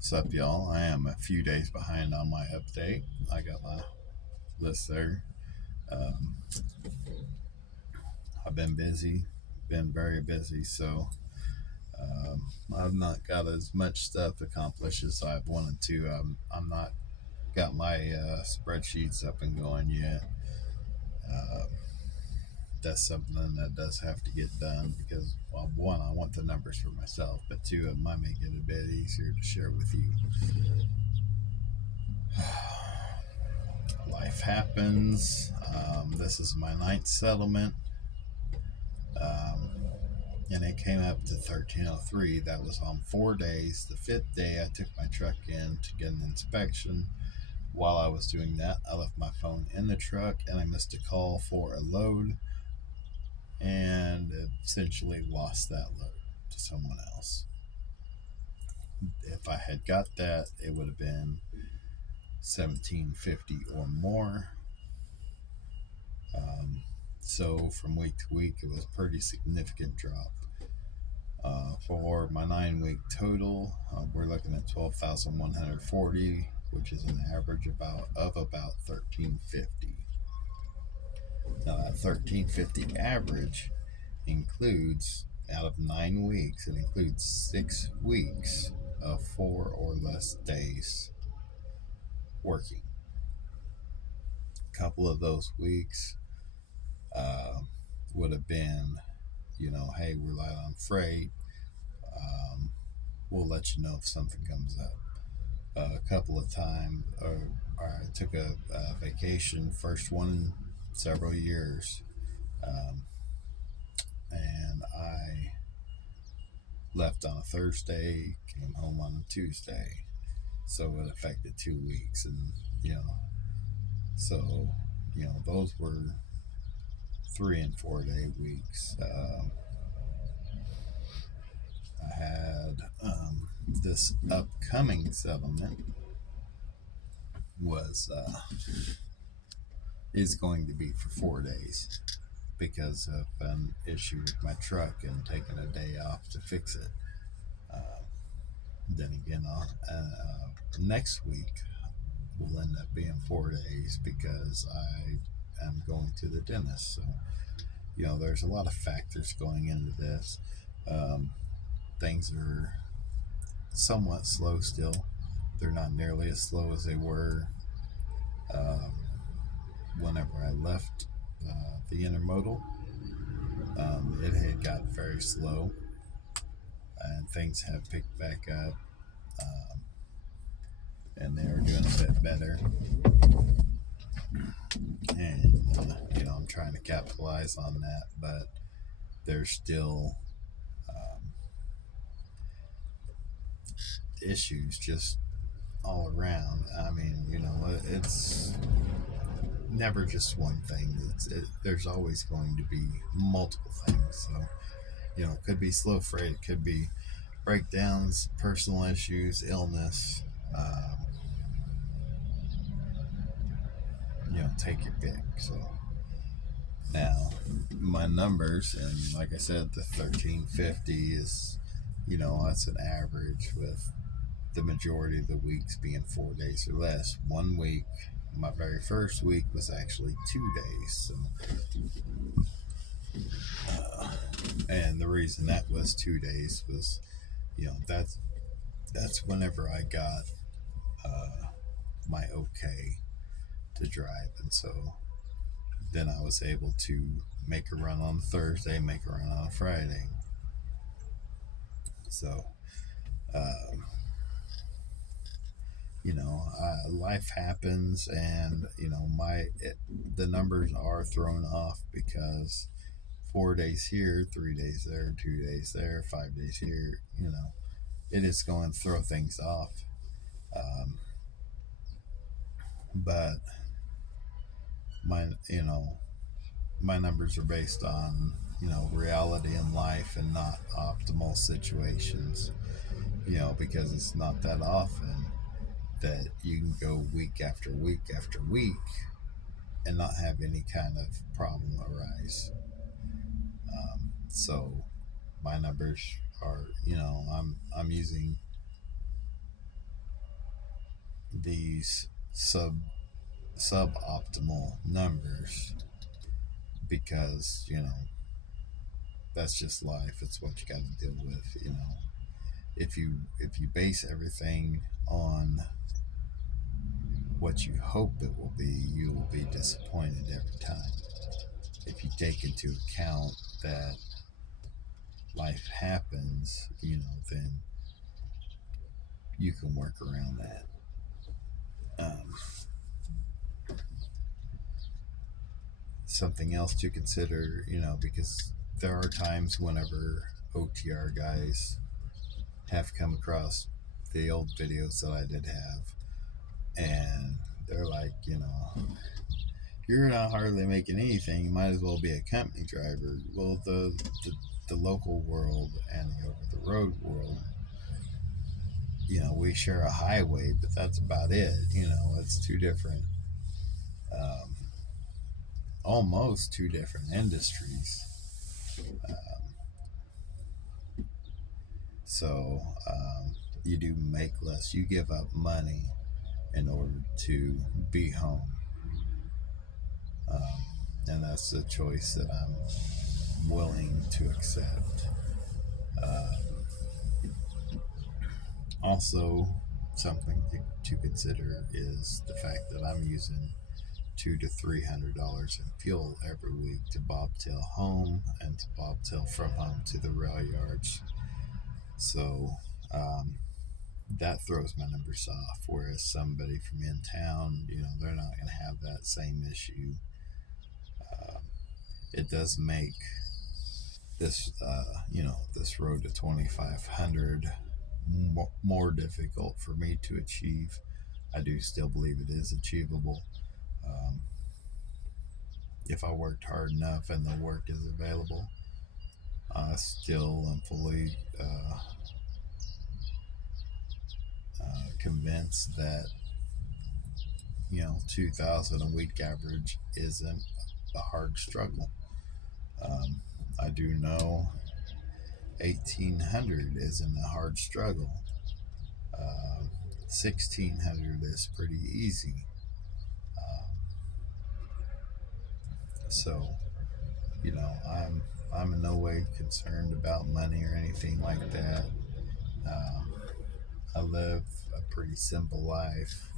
What's up, y'all? I am a few days behind on my update. I got my list there. Um, I've been busy, been very busy, so I've not got as much stuff accomplished as I've wanted to. I'm not got my spreadsheets up and going yet. Uh, that's something that does have to get done because, well, one, I want the numbers for myself, but two, it might make it a bit easier to share with you. Life happens. This is my ninth settlement. Um, and it came up to 1303. That was on 4 days. The fifth day, I took my truck in to get an inspection. While I was doing that, I left my phone in the truck and I missed a call for a load and essentially lost that load to someone else. If I had got that, it would have been 1750 or more. So from week to week, it was a pretty significant drop. For my 9 week total, we're looking at 12,140, which is an average of about 1350. Now that 1350 average includes, out of 9 weeks, it includes 6 weeks of 4 or less days working. A couple of those weeks uh, would have been, hey, we're light on freight. We'll let you know if something comes up. A couple of times, or I took a vacation, first one in several years, um, and I left on a Thursday, came home on a Tuesday, so it affected 2 weeks, and so those were 3 and 4 day weeks. I had this upcoming settlement was is going to be for 4 days because of an issue with my truck and taking a day off to fix it. Uh, then again, next week will end up being 4 days because I am going to the dentist. So, there's a lot of factors going into this. Um, Things are somewhat slow still. They're not nearly as slow as they were um, whenever I left the intermodal. It had got very slow, and things have picked back up, um, and they are doing a bit better. And I'm trying to capitalize on that, but there's still um, issues just all around. I mean, it's never just one thing. There's always going to be multiple things. So, it could be slow freight, it could be breakdowns, personal issues, illness. Um, take your pick. So now my numbers, and like I said, the 1350 is, that's an average with the majority of the weeks being 4 days or less. One week, my very first week was actually 2 days. So, and the reason that was 2 days was, that's whenever I got my okay to drive, and so then I was able to make a run on Thursday, make a run on a Friday. So, um, life happens, and the numbers are thrown off because 4 days here, 3 days there, 2 days there, 5 days here. It is going to throw things off. Um, but my my numbers are based on reality in life and not optimal situations. Because it's not that often that you can go week after week after week and not have any kind of problem arise. So my numbers are, I'm using these suboptimal numbers because that's just life. It's what you got to deal with. If you base everything on what you hope it will be, you will be disappointed every time. If you take into account that life happens, then you can work around that. Something else to consider, because there are times whenever OTR guys have come across the old videos that I did have, and they're like, you're not hardly making anything. You might as well be a company driver. Well, the local world and the over the road world, we share a highway, but that's about it. It's two different, almost two different industries. So you do make less. You give up money in order to be home. And that's the choice that I'm willing to accept. Also, something to consider is the fact that I'm using $200 to $300 in fuel every week to bobtail home and to bobtail from home to the rail yards. So that throws my numbers off. Whereas somebody from in town, they're not going to have that same issue. It does make this, this road to 2,500 more difficult for me to achieve. I do still believe it is achievable. If I worked hard enough and the work is available, I still am fully convinced that 2,000 a week average isn't a hard struggle. I do know 1,800 isn't a hard struggle. 1,600 is pretty easy. So, I'm in no way concerned about money or anything like that. I live a pretty simple life.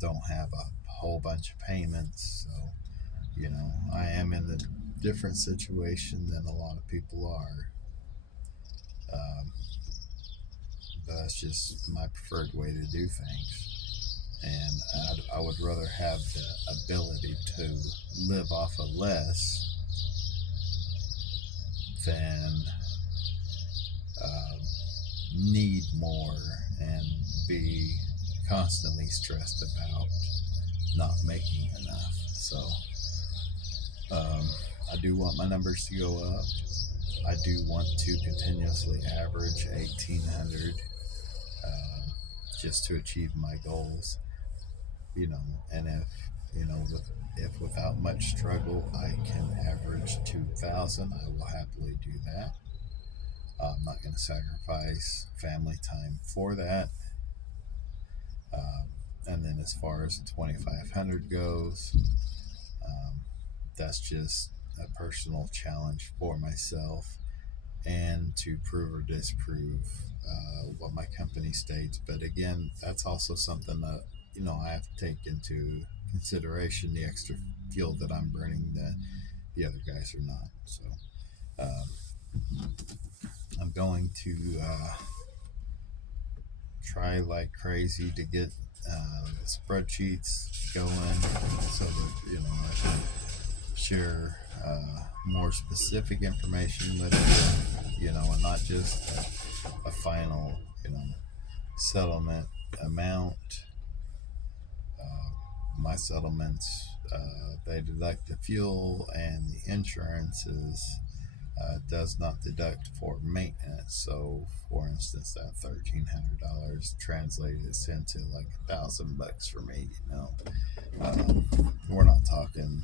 Don't have a whole bunch of payments, so I am in a different situation than a lot of people are. But that's just my preferred way to do things, and I would rather have the ability to live off of less than need more and be constantly stressed about not making enough. So I do want my numbers to go up. I do want to continuously average 1,800 just to achieve my goals. And if without much struggle I can average 2,000, I will happily do that. I'm not going to sacrifice family time for that. And then as far as the 2,500 goes, that's just a personal challenge for myself and to prove or disprove what my company states. But again, that's also something that I have to take into consideration, the extra fuel that I'm burning that the other guys are not. So I'm going to try like crazy to get spreadsheets going so that I can share more specific information with you, and not just a final settlement amount. My settlements, they deduct the fuel, and the insurances does not deduct for maintenance. So, for instance, that $1,300 translates into like $1,000 for me. We're not talking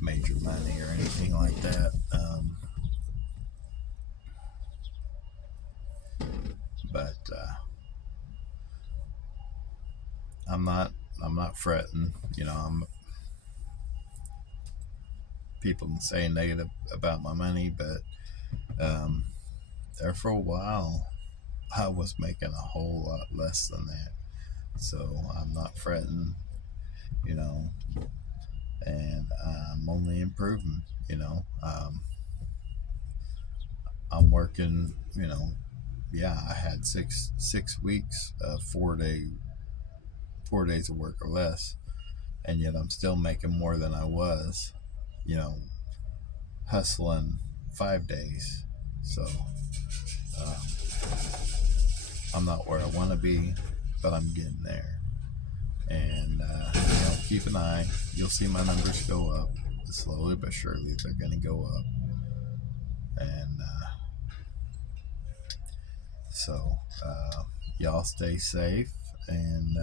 major money or anything like that. But I'm not fretting. People can say negative about my money, but um, there for a while, I was making a whole lot less than that. So I'm not fretting, you know, and I'm only improving. I'm working. Yeah, I had six weeks, 4 days of work or less, and yet I'm still making more than I was. You know, hustling 5 days. So um, I'm not where I want to be, but I'm getting there. And keep an eye. You'll see my numbers go up slowly but surely. They're going to go up, and so y'all stay safe. And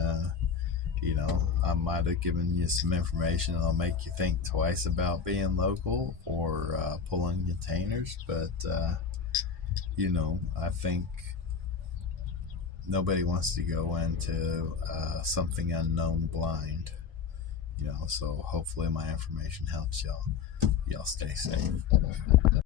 I might have given you some information that'll make you think twice about being local or pulling containers, but I think nobody wants to go into something unknown blind. So hopefully my information helps y'all. Y'all stay safe.